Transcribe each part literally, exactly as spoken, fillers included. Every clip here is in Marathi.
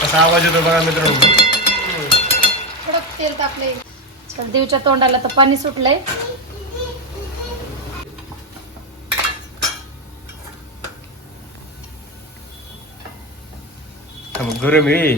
असा आवाज येतो बघा मित्रांनो. कडक तेल टाकलंय. चल देवच्या तोंडाला तर पाणी सुटलंय. गरम आहे.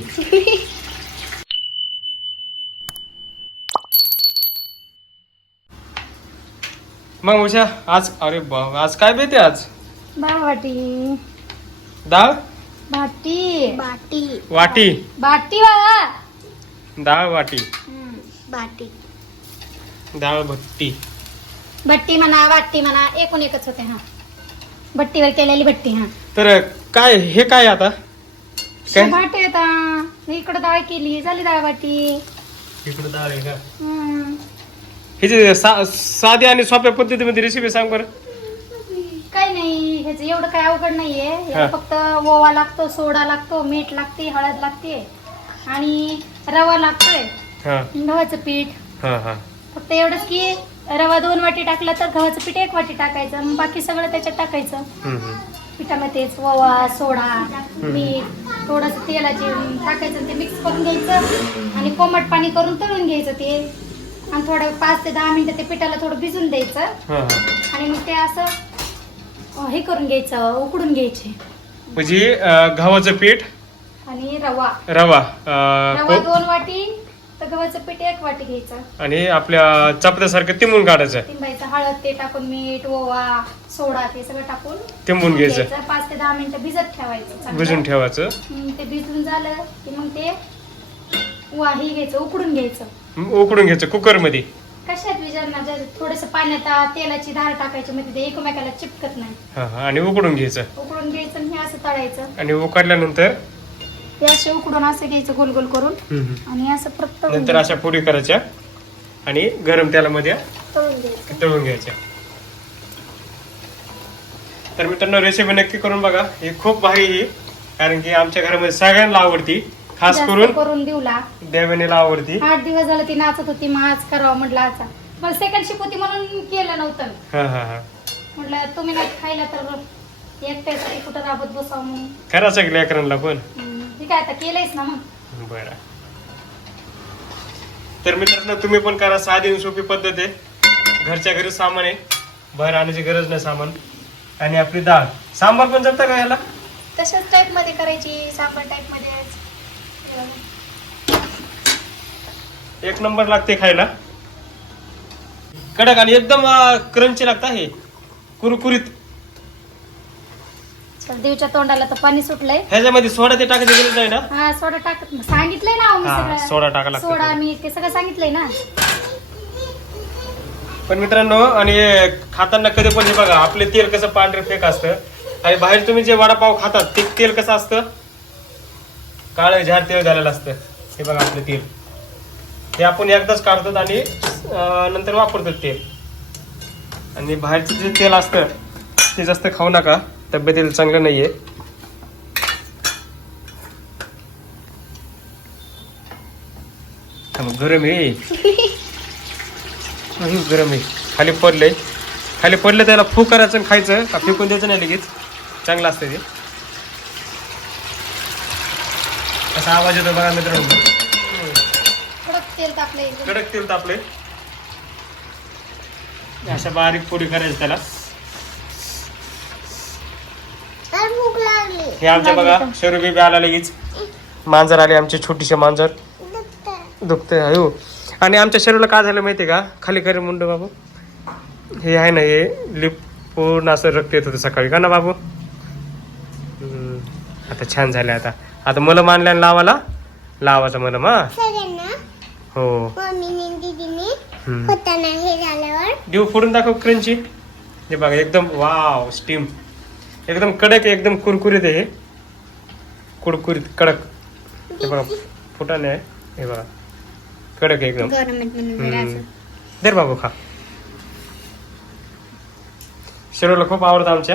मग उषा आज अरे बाबा आज काय बेते आज भाटी डाळ भाटी बाटी वाटी बाटी बाळा डाळ वाटी बाटी डाळ भट्टी भट्टी म्हणा वाटी म्हणा एकूण एकच होते. हा भट्टीवर केलेली भट्टी. हा तर काय हे काय आता काय भाटी आता इकडे डाळ केली झाली डाळ वाटी. इकडे डाळ आहे का हम्म. ह्याची सा- साधी आणि सोप्या पद्धतीमध्ये रेसिपी सांग बरं. काही नाही ह्याच एवढं काय अवघड नाहीये. हा. ह्याला फक्त ओवा लागतो सोडा लागतो मीठ लागते हळद लागते आणि रवा लागतोय हा गव्हाचं पीठ. हा हा फक्त एवढंच की रवा दोन वाटी टाकला तर गव्हाचं पीठ एक वाटी टाकायचं आणि बाकी सगळं त्याच्यात टाकायचं. हम्म, हम्म. पिठामध्येच ओवा सोडा मीठ थोडस तेलाचे टाकायचं ते मिक्स करून घ्यायचं आणि कोमट पाणी करून तळून घ्यायचं ते आणि थोडं पाच ते दहा मिनिटं ते पिठाला थोडं भिजून द्यायचं हा हा आणि मग ते असं अं, हे करून घ्यायचं उकडून घ्यायचे. म्हणजे अं, गव्हाचं पीठ आणि रवा रवा अं, रवा को- दोन वाटी तर गव्हाचं पीठ एक वाटी घ्यायचं आणि आपल्या चपात्यासारखं तिंबून काढायचं तिंबायचं हळद ते टाकून मीठ ओवा सोडा ते सगळं टाकून तिंबून घ्यायचं पाच ते दहा मिनिटं भिजत ठेवायचं चांगलं. भिजून ठेवायचं. हम्म, ते भिजून झालं की मग ते वाही घ्यायचं उकडून घ्यायचं. मग उकडून घ्यायचं कुकर मध्ये. कशात विचारणार थोडस पाण्यात आ, तेलाची धार टाकायची म्हणजे ते एकमेकाला चिपकत नाही. हा हा आणि उकडून घ्यायचं उकडून घ्यायचं आणि हे असं तळायचं. आणि उकडल्यानंतर ते असे उकडून असं घ्यायचं गोल गोल करून हम्म, हम्म. आणि असं परत तळून नंतर अशा पुडी करायच्या आणि गरम तेलामध्ये घ्यायचं. तळून घ्यायचं. तळून घ्यायच्या. तर मित्रांनो रेसिपी नक्की करून बघा. ही खूप भारी ही कारण की आमच्या घरामध्ये सगळ्यांना आवडती खास जास्त करून करून देऊला देवणीला आवडती. आठ दिवस झालं ती नाचत होती मग आज करावं म्हटलं आता मला सेकंड शिप होती म्हणून केलं नव्हतं. हा हा हा म्हटलं तुम्ही नाही खायला तर एकट्यासाठी कुठं राबत बसावं म्हणून करायचं की लेकरांना पण. हम्म, ठीक आहे आता केलंयच ना मग. बरं तर मित्रांनो तुम्ही पण करा. साधी आणि सोपी पद्धत आहे. घरच्या घरी सामान आहे बाहेर आणायची गरज नाही सामान. आणि आपली डाळ सांबार पण जमता का याला तशाच टाईप मध्ये करायची सांबार टाईप मध्ये. एक नंबर लागते खायला. कडक आणि एकदम क्रंची लागतं हे कुरकुरीत. चल देवच्या तोंडाला तर पाणी सुटलंय. ह्याच्यामध्ये सोडा ते टाकायची गरज नाही ना. हा सोडा टाक सांगितलंय ना मी हा, सगळं सोडा टाकायला लागतो. सोडा मीठ ते सगळं सांगितलंय ना. पण मित्रांनो आणि खाताना कधी पण हे बघा आपले तेल कसं पांढरे फेक असतं आणि बाहेर तुम्ही जे वडापाव खातात ते तेल कसं असतं काळं झाड तेल झालेलं असतं. हे बघा आपलं तेल हे आपण एकदाच काढतात आणि अं, नंतर वापरतात तेल. आणि बाहेरचं जे तेल असतं ते जास्त खाऊ नका तब्येतीला चांगलं नाहीये. गरम आहे गरम आहे. खाली पडलंय खाली पडलं त्याला फू करायचं आणि खायचं का फेकून द्यायचं नाही लगेच. चांगलं असतं ते. असा आवाज येतो बघा मित्रांनो. कडक तेल टाकलंय. कडक तेल तापले. अशा बारीक पोडी करायचं त्याला. भूक लागली हे आमच्या बघा शेरू बेबी आला लगेच. मांजर आले आमचे छोटीशे मांजर दुखते हो. आणि आमच्या शरीराला काय झालं माहितीये का खाली करे मुंड बाबू हे आहे ना हे लिप पूर्ण असं रक्त येत होतं सकाळी का ना बाबू. हम्म, आता छान झालं. आता आता मला मानल्यानं लावाला लावायचं मला मा सगळ्यांना हो. मम्मीने दीदीने हम्म. होताना हे झाल्यावर देव फोडून दाखव क्रंची. हे बघा एकदम वाव स्टीम एकदम कडक एकदम कुरकुरीत आहे हे कुरकुरीत कडक. हे बघा फुटाने आहे. हे बघा कडक आहे एकदम. हम्म. दर बाबू खा. शरीराला खूप आवडतं आमच्या.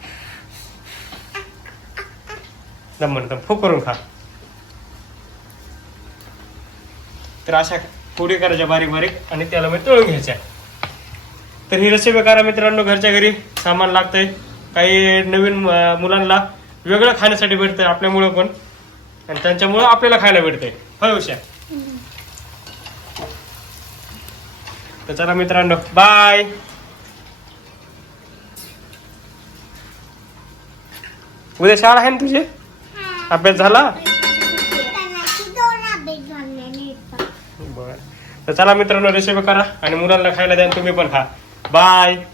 दम दम फूक करून खा. तर अशा पुडी करायच्या बारीक बारीक आणि त्याला मी तळून घ्यायच्या. तर ही रेसिपी करा मित्रांनो. घरच्या घरी सामान लागतंय. काही नवीन मुलांना वेगळं खाण्यासाठी भेटतंय आपल्यामुळं पण. आणि त्यांच्यामुळं आपल्याला खायला भेटतंय. होय उषा? तर चला मित्रांनो, बाय. उद्या शाळा आहे ना तुझी? अभ्यास झाला? दोन अभ्यास झालेले बर. तर चला मित्रांनो, रेसिपी करा आणि मुलांना खायला द्या आणि तुम्ही पण खा. बाय.